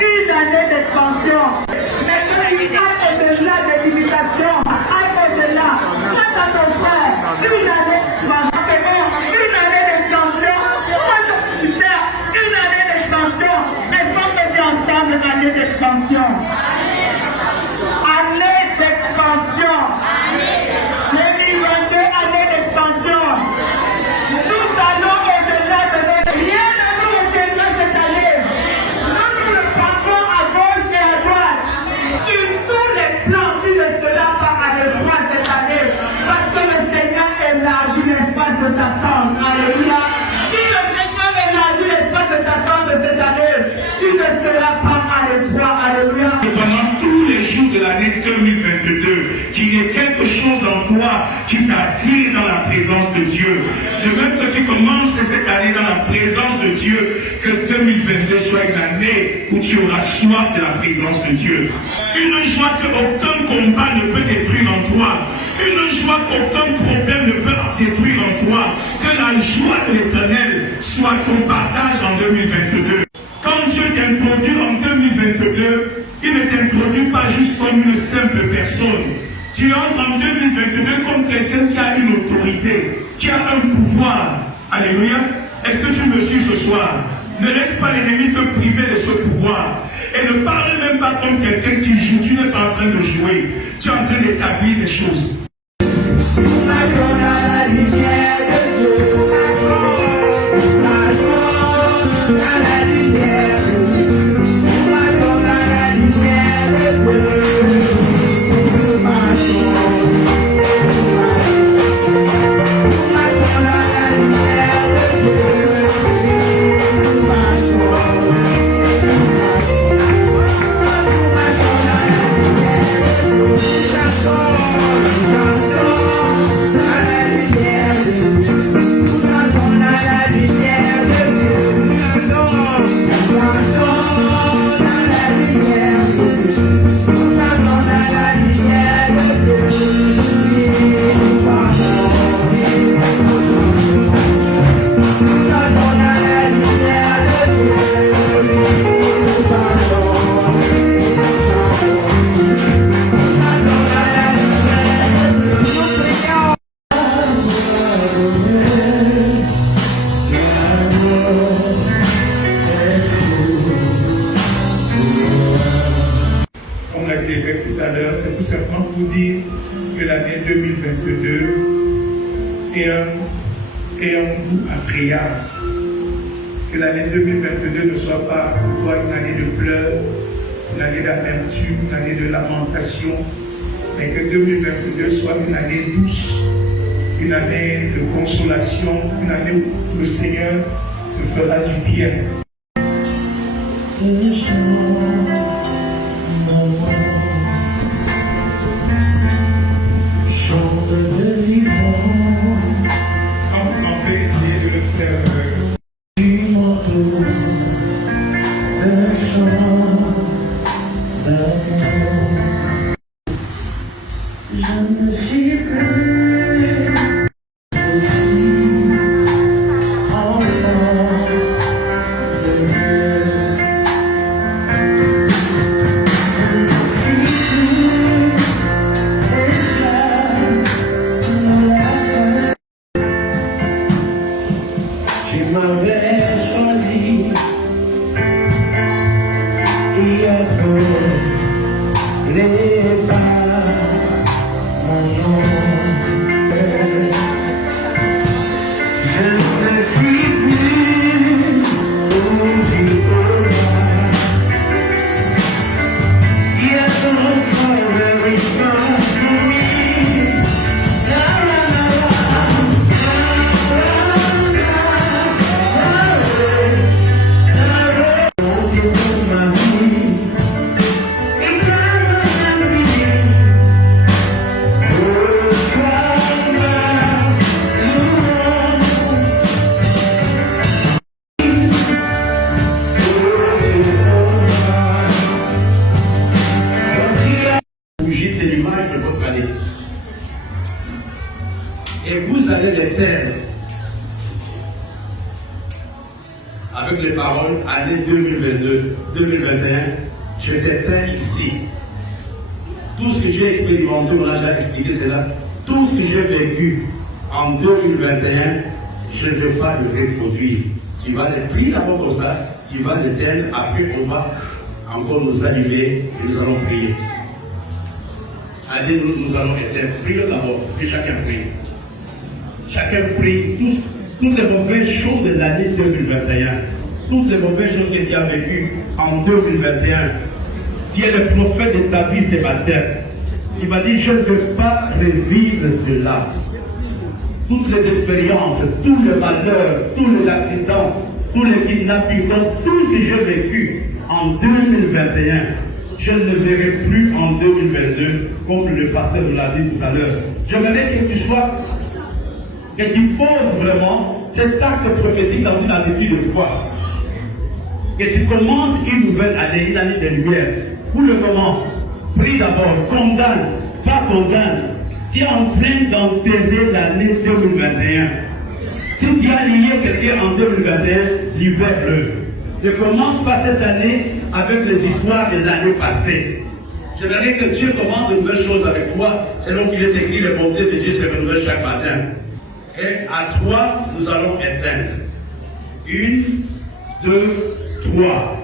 Une année d'expansion. Mais que tu as au-delà des limitations, au-delà, sois dans ton frère, une année d'expansion, sois tu faire une année d'expansion, mais faut que tu ensemble une année d'expansion. Année d'expansion. 2022, année d'expansion. Nous allons au-delà de notre rien ne nous retiendra cette année. Nous le prendrons à gauche et à droite. Sur tous les plans, tu ne seras pas à l'étroit cette année. Parce que le Seigneur élargit l'espace de t'attendre. Alléluia. Si le Seigneur élargit l'espace de t'attendre cette année, tu ne seras pas à l'étroit. Alléluia. Pendant tous les jours de l'année 2022, qu'il y ait quelque chose en toi qui t'attire dans la présence de Dieu. De même que tu commences cette année dans la présence de Dieu, que 2022 soit une année où tu auras soif de la présence de Dieu. Une joie qu'aucun combat ne peut détruire en toi. Une joie qu'aucun problème ne peut détruire en toi. Que la joie de l'Éternel soit ton partage en 2022. Quand Dieu t'introduit en 2022, il ne t'introduit pas juste comme une simple personne. Tu entres en 2022 comme quelqu'un qui a une autorité, qui a un pouvoir. Alléluia. Est-ce que tu me suis ce soir? Ne laisse pas l'ennemi te priver de ce pouvoir. Et ne parle même pas comme quelqu'un qui joue. Tu n'es pas en train de jouer. Tu es en train d'établir des choses. C'est tout simplement pour dire que l'année 2022 est un goût agréable. Que l'année 2022 ne soit pas pour toi une année de pleurs, une année d'amertume, une année de lamentation, mais que 2022 soit une année douce, une année de consolation, une année où le Seigneur te fera du bien. n'appelez pas mon nom. Je ne suis plus où j'étais. Yet the whole world is gone to me. La la c'est l'image de votre année. Et vous allez l'éteindre avec les paroles année 2022, 2021. Je l'éteins ici. Tout ce que j'ai expérimenté, on a déjà expliqué cela. Tout ce que j'ai vécu en 2021, je ne vais pas le reproduire. Tu vas les prier d'abord comme ça, tu vas l'éteindre, après on va encore nous allumer et nous allons prier. Allez, nous allons éteindre. Prions d'abord, puis chacun prie. Chacun prie toutes les mauvaises choses de l'année 2021, toutes les mauvaises choses que tu as vécues en 2021. Tu es le prophète de ta vie, Sébastien. Il m'a dit, je ne veux pas revivre cela. Toutes les expériences, tous les malheurs, tous les accidents, tous les kidnappings, tout ce que j'ai vécu en 2021, je ne le verrai plus en 2022, comme le pasteur nous l'a dit tout à l'heure. J'aimerais que tu sois, que tu poses vraiment cet acte prophétique dans une attitude de foi. Que tu commences une nouvelle année, une année de lumière. Pour le moment, prie d'abord, condamne, pas condamne. Tu es en train d'enterrer l'année 2021. Si tu as lié quelqu'un en 2021, libère-le. Ne commence pas cette année avec les histoires de l'année passée. J'aimerais que Dieu commande de nouvelles choses avec toi, selon qu'il est écrit, les bontés de Dieu se renouvellent chaque matin. Et à 3, nous allons éteindre. 1, 2, 3.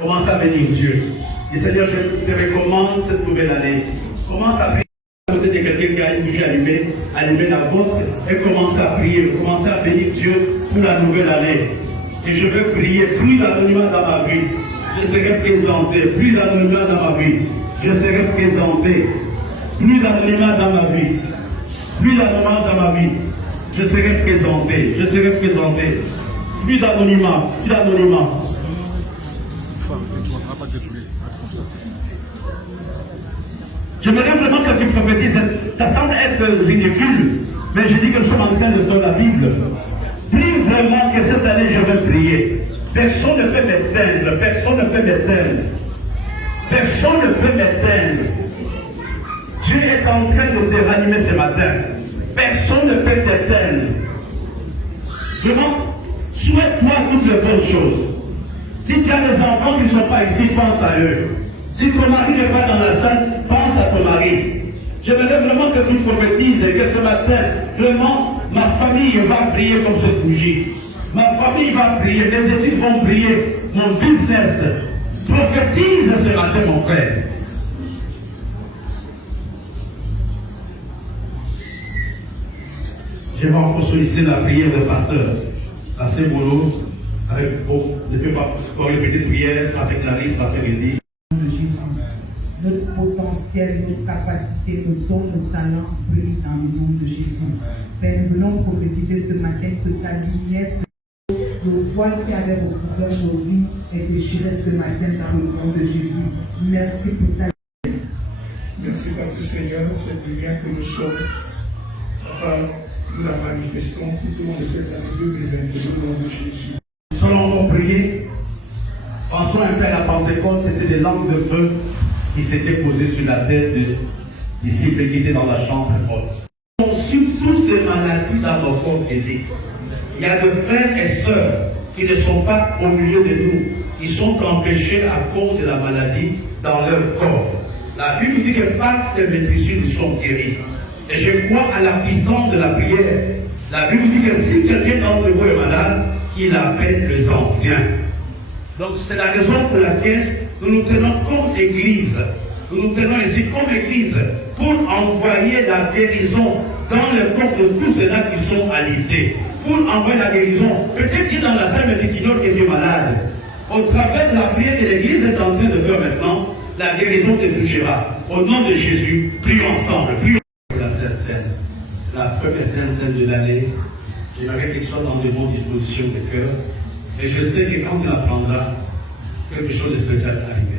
Commence à bénir Dieu. Et Seigneur, je te recommande cette nouvelle année. Commence à prier à côté de quelqu'un qui a une bougie allumée la vôtre, et commence à prier, commence à bénir Dieu pour la nouvelle année. Et je veux prier, plus d'anonymat dans ma vie, je serai présenté, plus d'anonymat dans ma vie, je serai présenté, plus d'anonymat dans ma vie, plus d'anonymat dans ma vie, je serai présenté, plus d'anonymat, plus d'anonymat. J'aimerais vraiment que tu prophétises, ça semble être ridicule, mais je dis que nous sommes en train de faire la Bible. Prie vraiment que cette année je vais prier. Personne ne peut m'éteindre, personne ne peut m'éteindre. Personne ne peut m'éteindre. Dieu est en train de te ranimer ce matin. Personne ne peut t'éteindre. Vraiment, souhaite-moi toutes les bonnes choses. Si tu as des enfants qui ne sont pas ici, pense à eux. Si ton mari n'est pas dans la salle, pense à ton mari. J'aimerais vraiment que tu prophétises et que ce matin, vraiment, ma famille va briller comme cette bougie. Ma famille va briller, mes études vont briller, mon business. Prophétise ce matin, mon frère. Je vais encore solliciter la prière de pasteur. Pasteur Molo, avec ne fais pas faut répéter prière, pasteur Clarisse, pasteur Eddy. Notre potentiel, notre capacité, nos dons, nos talents brillent dans le nom de Jésus. Père, nous venons prophétiser ce matin que ta lumière, le voile qui avait recouvert nos vies est déchiré ce matin dans le nom de Jésus. Merci pour ta lumière. Merci parce que Seigneur, cette lumière que nous sommes, Papa, nous la manifestons tout au long de cette année 2022 au nom de Jésus. Nous allons encore prier. Pensons un peu à la Pentecôte, c'était des lampes de feu qui s'étaient posées sur la tête des disciples qui étaient dans la chambre haute. On suit toutes les maladies dans nos corps physiques. Il y a des frères et sœurs qui ne sont pas au milieu de nous. Ils sont empêchés à cause de la maladie dans leur corps. La Bible dit que par les maîtrisures nous sommes guéris. Et je crois à la puissance de la prière. La Bible dit que si quelqu'un d'entre vous est malade, qu'il appelle les anciens. Donc c'est la raison pour laquelle nous nous tenons comme Église, nous nous tenons ici comme Église pour envoyer la guérison dans le corps de tous ceux-là qui sont alités, pour envoyer la guérison. Peut-être qu'il est dans la salle, mais qui ignore que tu es malade. Au travers de la prière que l'Église est en train de faire maintenant, la guérison te touchera. Au nom de Jésus, prions ensemble. Prions pour la Sainte Seine, la première Sainte Seine de l'année. J'aimerais qu'elle soit dans de bonnes dispositions de cœur. Et je sais que quand tu la prendras, quelque chose de spécial arrive.